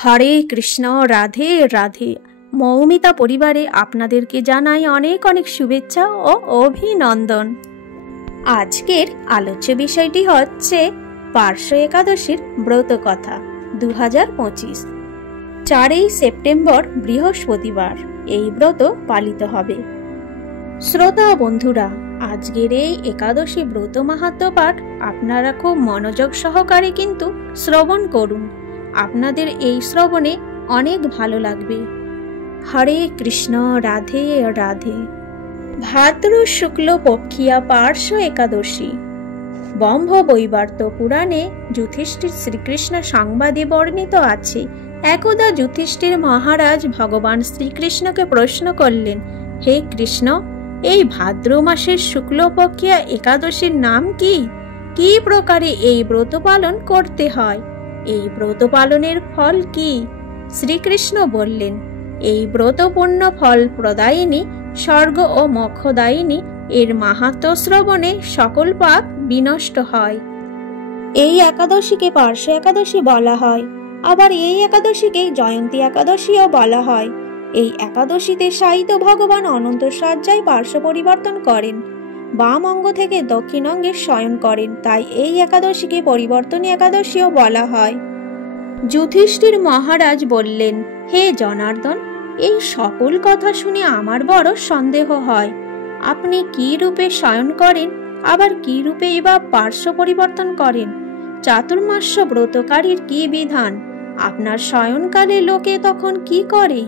হরে কৃষ্ণ, রাধে রাধে। মৌমিতা পরিবারে আপনাদেরকে জানাই অনেক অনেক শুভেচ্ছা ও অভিনন্দন। আজকের আলোচ্য বিষয়টি হচ্ছে পার্শ্ব একাদশীর ব্রত কথা 2025। 4 সেপ্টেম্বর বৃহস্পতিবার এই ব্রত পালিত হবে। শ্রোতা বন্ধুরা, আজকের এই একাদশী ব্রত মাহাত্ম্য পাঠ আপনারা খুব মনোযোগ সহকারে কিন্তু শ্রবণ করুন। আপনাদের এই শ্রবণে অনেক ভালো লাগবে। হরে কৃষ্ণ, রাধে রাধে। ভাদ্র শুক্ল পক্ষিয়া পার্শ্ব একাদশী। ব্রহ্ম বৈবর্ত পুরাণে যুধিষ্ঠির শ্রীকৃষ্ণ সংবাদে বর্ণিত আছে। একদা যুধিষ্ঠির মহারাজ ভগবান শ্রীকৃষ্ণকে প্রশ্ন করলেন, হে কৃষ্ণ, এই ভাদ্র মাসের শুক্লপক্ষিয়া একাদশীর নাম কি? কি প্রকারে এই ব্রত পালন করতে হয়? এই ব্রত পালনের ফল কি? শ্রীকৃষ্ণ বললেন, এই ব্রত পুণ্য ফল প্রদায়িনী, স্বর্গ ও মোক্ষদায়িনী। এর মাহাত্ম্য শ্রবণে সকল পাপ বিনষ্ট হয়। এই একাদশীকে পার্শ্ব একাদশী বলা হয়। আবার এই একাদশীকে জয়ন্তী একাদশীও বলা হয়। এই একাদশীতে শায়িত ভগবান অনন্ত শয্যায় পার্শ্ব পরিবর্তন করেন, বাম অঙ্গ থেকে দক্ষিণ অঙ্গে শয়ন করেন। তাই এই একাদশীকে পরিবর্তনী একাদশীও বলা হয়। যুধিষ্ঠির মহারাজ বললেন, হে জনার্দন, এই সকল কথা শুনে আমার বড় সন্দেহ হয়। আপনি কি রূপে শয়ন করেন, আবার কি রূপে বা পার্শ্ব পরিবর্তন করেন? চাতুর্মাস্য ব্রতকারীর কি বিধান? আপনার শয়নকালে লোকে তখন কি করে?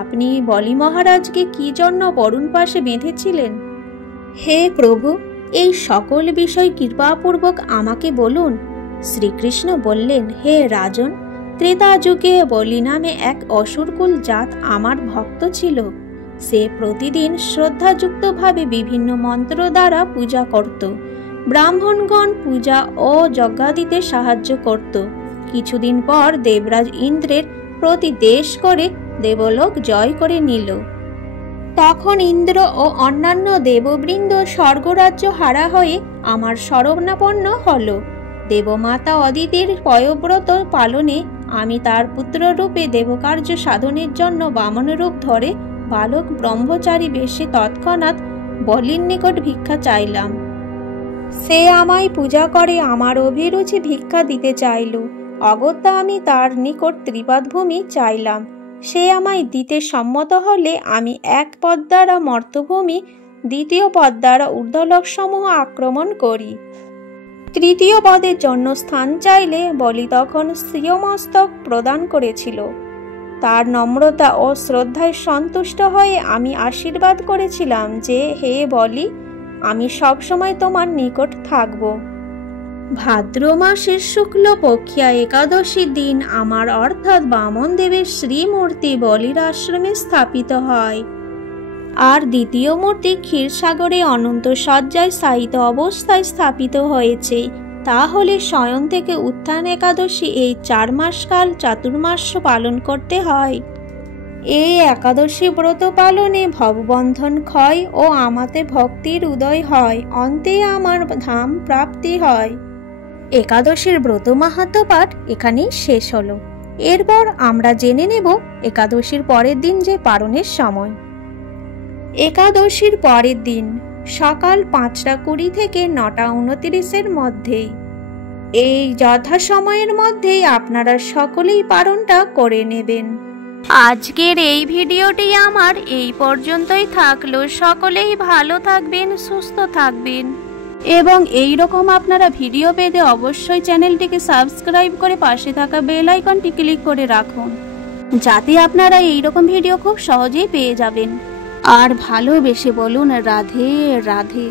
আপনি বলি মহারাজকে কি জন্য বরুণ পাশে বেঁধেছিলেন? হে প্রভু, এই সকল বিষয় কৃপাপূর্বক আমাকে বলুন। শ্রীকৃষ্ণ বললেন, হে রাজন, ত্রেতা যুগে বলি নামে এক অসুরকুল জাত আমার ভক্ত ছিল। সে প্রতিদিন শ্রদ্ধাযুক্তভাবে বিভিন্ন মন্ত্র দ্বারা পূজা করত। ব্রাহ্মণগণ পূজা ও যজ্ঞাদিতে সাহায্য করত। কিছুদিন পর দেবরাজ ইন্দ্রের প্রতি দেশ করে দেবলোক জয় করে নিল। তখন ইন্দ্র ও অন্যান্য দেববৃন্দ স্বর্গরাজ্য হারা হয়ে আমার শরণাপন্ন হল। দেবমাতা অদিতির পয়ব্রত পালনে আমি তার পুত্ররূপে দেবকার্য সাধনের জন্য বামন রূপ ধরে বালক ব্রহ্মচারী বেশে তৎক্ষণাৎ বলির নিকট ভিক্ষা চাইলাম। সে আমায় পূজা করে আমার অভিরুচি ভিক্ষা দিতে চাইল। অগত্যা আমি তার নিকট ত্রিপাদভূমি চাইলাম। সে আমায় দিতে সম্মত হলে আমি এক পদ দ্বারা মর্তভূমি, দ্বিতীয় পদ দ্বারা ঊর্ধ্বলোক সমূহ আক্রমণ করি। তৃতীয় পদের জন্য স্থান চাইলে বলি তখন শ্রিয়মস্তক প্রদান করেছিল। তার নম্রতা ও শ্রদ্ধায় সন্তুষ্ট হয়ে আমি আশীর্বাদ করেছিলাম যে, হে বলি, আমি সবসময় তোমার নিকট থাকব। ভাদ্র মাসের শুক্ল পক্ষিয়া একাদশীর দিন আমার অর্থাৎ বামন দেবের শ্রীমূর্তি বলির আশ্রমে স্থাপিত হয়। আর দ্বিতীয় মূর্তি ক্ষীরসাগরে অনন্ত শয্যায় শায়িত অবস্থায় স্থাপিত হয়েছে। তাহলে শয়ন থেকে উত্থান একাদশী এই 4 মাসকাল চাতুর্মাস্য পালন করতে হয়। এই একাদশী ব্রত পালনে ভববন্ধন ক্ষয় ও আমাতে ভক্তির উদয় হয়। অন্তে আমার ধাম প্রাপ্তি হয়। একাদশীর ব্রত মাহাত্ম্য পাঠ এখানেই শেষ হলো। এরপর আমরা জেনে নেব একাদশীর পরের দিন যে পারণের সময়। একাদশীর পরের দিন সকাল 5:20 থেকে 9:29 মধ্যেই। এই যথাসময়ের মধ্যেই আপনারা সকলেই পারণটা করে নেবেন। আজকের এই ভিডিওটি আমার এই পর্যন্তই থাকলো। সকলেই ভালো থাকবেন, সুস্থ থাকবেন এবং এই রকম আপনারা ভিডিও পেতে অবশ্যই চ্যানেলটিকে সাবস্ক্রাইব করে পাশে থাকা বেল আইকনটি ক্লিক করে রাখুন, যাতে আপনারা এই রকম ভিডিও খুব সহজেই পেয়ে যাবেন। আর ভালোবেসে বলুন রাধে রাধে।